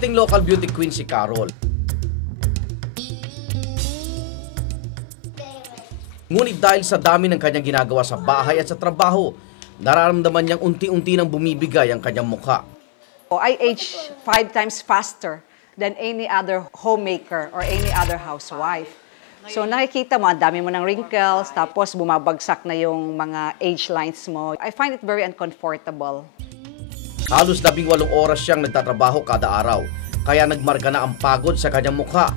dating local beauty queen si Carol. Ngunit dahil sa dami ng kanyang ginagawa sa bahay at sa trabaho, nararamdaman niyang unti-unti nang bumibigay ang kanyang mukha. I age 5 times faster than any other homemaker or any other housewife. So nakikita mo, ang dami mo ng wrinkles, tapos bumabagsak na yung mga age lines mo. I find it very uncomfortable. Halos 18 oras siyang nagtatrabaho kada araw, kaya nagmarka na ang pagod sa kanyang mukha.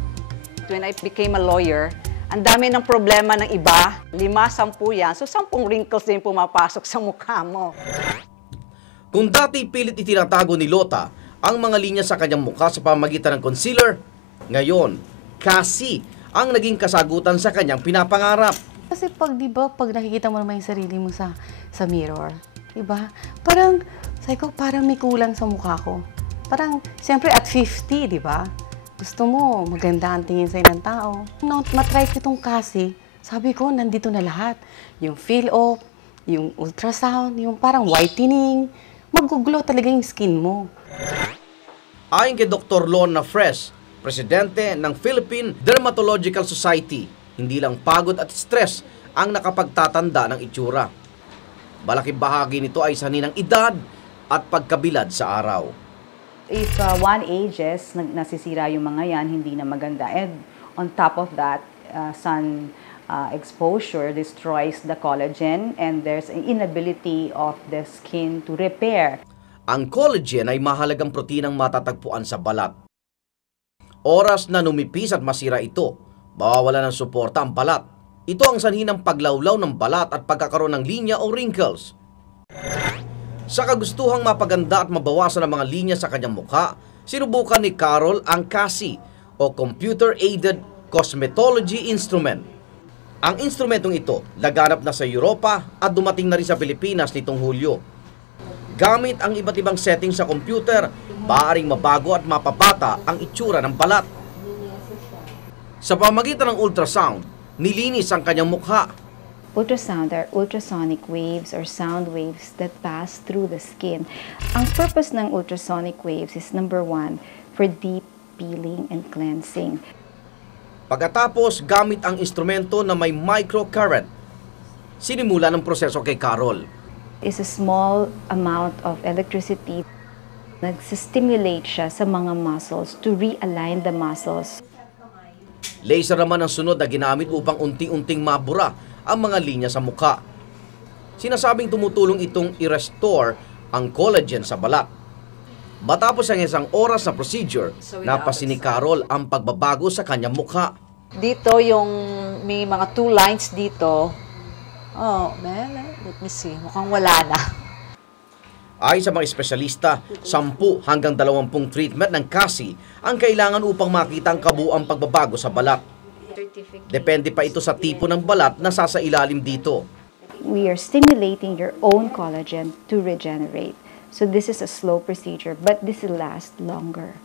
When I became a lawyer, ang dami ng problema ng iba, 5-10 yan. So 10 wrinkles din pumapasok sa mukha mo. Kung dati pilit itinatago ni Lota ang mga linya sa kanyang mukha sa pamamagitan ng concealer, ngayon, kasi ang naging kasagutan sa kanyang pinapangarap. Kasi pag, di ba, pag nakikita mo naman yung sarili mo sa mirror, di ba? Parang, sabi ko, parang may kulang sa mukha ko. Parang, siyempre at 50, di ba? Gusto mo, maganda ang tingin sa'yo ng tao. No, matry ko itong kasi, sabi ko, nandito na lahat. Yung fill-up, yung ultrasound, yung parang whitening. Mag-glow talaga yung skin mo. Ayon kay Dr. Lorna Fresh, presidente ng Philippine Dermatological Society, hindi lang pagod at stress ang nakapagtatanda ng itsura. Malaking bahagi nito ay sanhi ng edad at pagkabilad sa araw. If one ages, nasisira yung mga yan, hindi na maganda. And on top of that, sun exposure destroys the collagen and there's an inability of the skin to repair. Ang collagen ay mahalagang proteinang matatagpuan sa balat. Oras na numipis at masira ito, mawawala ng suporta ang balat. Ito ang sanhi ng paglawlaw ng balat at pagkakaroon ng linya o wrinkles. Sa kagustuhang mapaganda at mabawasan ang mga linya sa kanyang mukha, sinubukan ni Carol ang CASI o Computer-Aided Cosmetology Instrument. Ang instrumentong ito laganap na sa Europa at dumating na rin sa Pilipinas nitong Hulyo. Gamit ang iba't ibang settings sa computer, maaaring mabago at mapapata ang itsura ng balat. Sa pamamagitan ng ultrasound, nilinis ang kanyang mukha. Ultrasound are ultrasonic waves or sound waves that pass through the skin. Ang purpose ng ultrasonic waves is number 1, for deep peeling and cleansing. Pagkatapos, gamit ang instrumento na may microcurrent, sinimula ng proseso kay Carol. Is a small amount of electricity. Nagsistimulate siya sa mga muscles to realign the muscles. Laser naman ang sunod na ginamit upang unti-unting mabura ang mga linya sa mukha. Sinasabing tumutulong itong i-restore ang collagen sa balat. Matapos ang 1 oras na procedure, napansin ni Carol ang pagbabago sa kanyang mukha. Dito yung may mga 2 lines dito. Oh, man, let me see. Mukhang wala na. Ayon sa mga espesyalista, 10 hanggang 20 treatment ng CASI ang kailangan upang makita ang kabuuang pagbabago sa balat. Depende pa ito sa tipo ng balat na sasailalim dito. We are stimulating your own collagen to regenerate. So this is a slow procedure, but this will last longer.